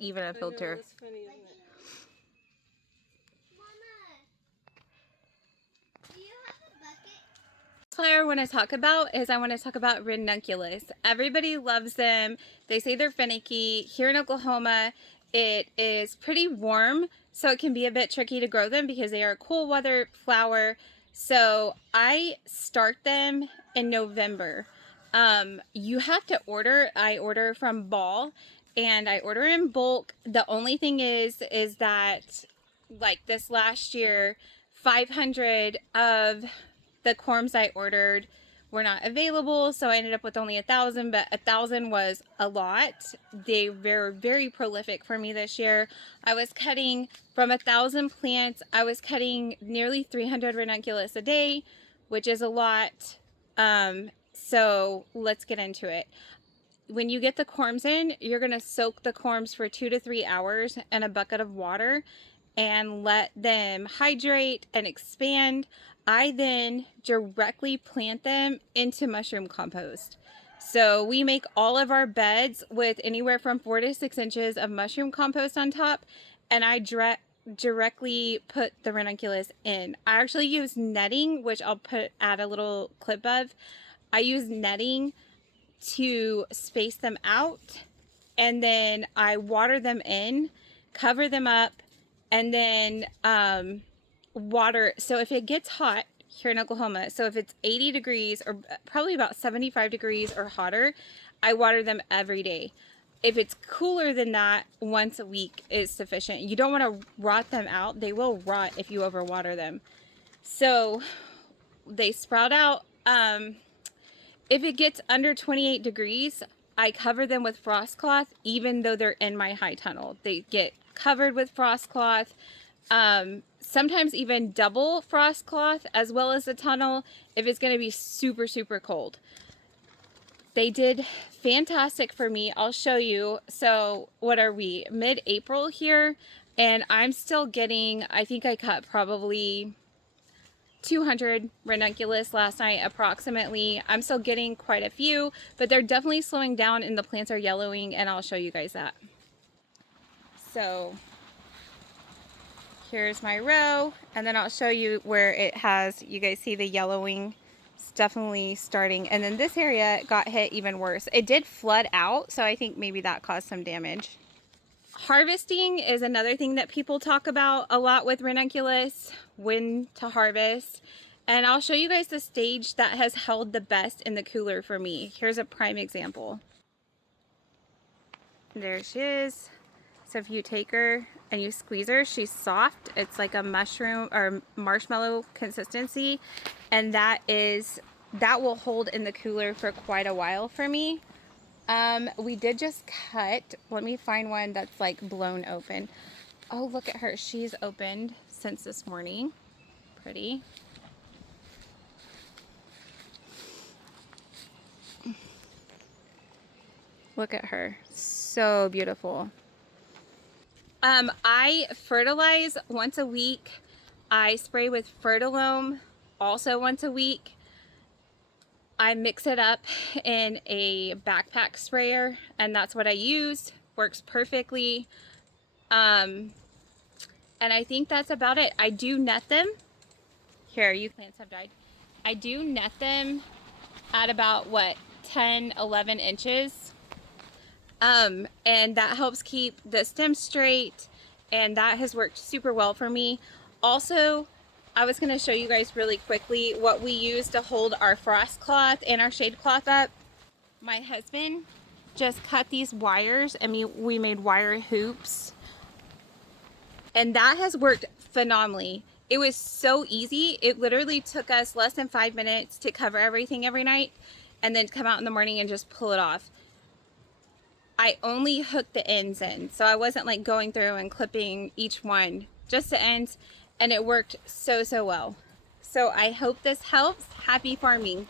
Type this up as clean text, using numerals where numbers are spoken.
even a filter. That's funny, isn't it? What I want to talk about is I want to talk about ranunculus. Everybody loves them. They say they're finicky. Here in Oklahoma, it is pretty warm, so it can be a bit tricky to grow them because they are a cool weather flower. So I start them in November. You have to order. I order from Ball, and I order in bulk. The only thing is that like this last year, 500 of the corms I ordered were not available, so I ended up with only 1,000, but 1,000 was a lot. They were very prolific for me this year. I was cutting from 1,000 plants, I was cutting nearly 300 ranunculus a day, which is a lot. So let's get into it. When you get the corms in, you're going to soak the corms for 2 to 3 hours in a bucket of water and let them hydrate and expand. I then directly plant them into mushroom compost. So we make all of our beds with anywhere from 4 to 6 inches of mushroom compost on top, and I directly put the ranunculus in. I actually use netting, which I'll add a little clip of. I use netting to space them out, and then I water them in, cover them up, and then water. So if it gets hot here in Oklahoma, so if it's 80 degrees or probably about 75 degrees or hotter, I water them every day. If it's cooler than that, once a week is sufficient. You don't want to rot them out. They will rot if you overwater them. So they sprout out. If it gets under 28 degrees, I cover them with frost cloth, even though they're in my high tunnel. They get covered with frost cloth, sometimes even double frost cloth, as well as the tunnel if it's going to be super, super cold. They did fantastic for me. I'll show you. So what are we? Mid-April here, and I'm still getting, I think I cut probably 200 ranunculus last night approximately. I'm still getting quite a few, but they're definitely slowing down and the plants are yellowing, and I'll show you guys that. So here's my row, and then I'll show you where it has, you guys see the yellowing. It's definitely starting, and then this area got hit even worse. It did flood out, so I think maybe that caused some damage. Harvesting is another thing that people talk about a lot with ranunculus, when to harvest. And I'll show you guys the stage that has held the best in the cooler for me. Here's a prime example. There she is. So if you take her and you squeeze her, she's soft. It's like a mushroom or marshmallow consistency. And that will hold in the cooler for quite a while for me. We did just cut, let me find one that's like blown open. Oh, look at her. She's opened since this morning. Pretty. Look at her. So beautiful. I fertilize once a week. I spray with Fertilome also once a week. I mix it up in a backpack sprayer, and that's what I use. Works perfectly. And I think that's about it. I do net them. Here, you plants have died. I do net them at about, what, 10, 11 inches. And that helps keep the stem straight, and that has worked super well for me. Also, I was going to show you guys really quickly what we use to hold our frost cloth and our shade cloth up. My husband just cut these wires, and we made wire hoops, and that has worked phenomenally. It was so easy. It literally took us less than 5 minutes to cover everything every night and then come out in the morning and just pull it off. I only hooked the ends in, so I wasn't like going through and clipping each one, just the ends, and it worked so, so well. So I hope this helps. Happy farming.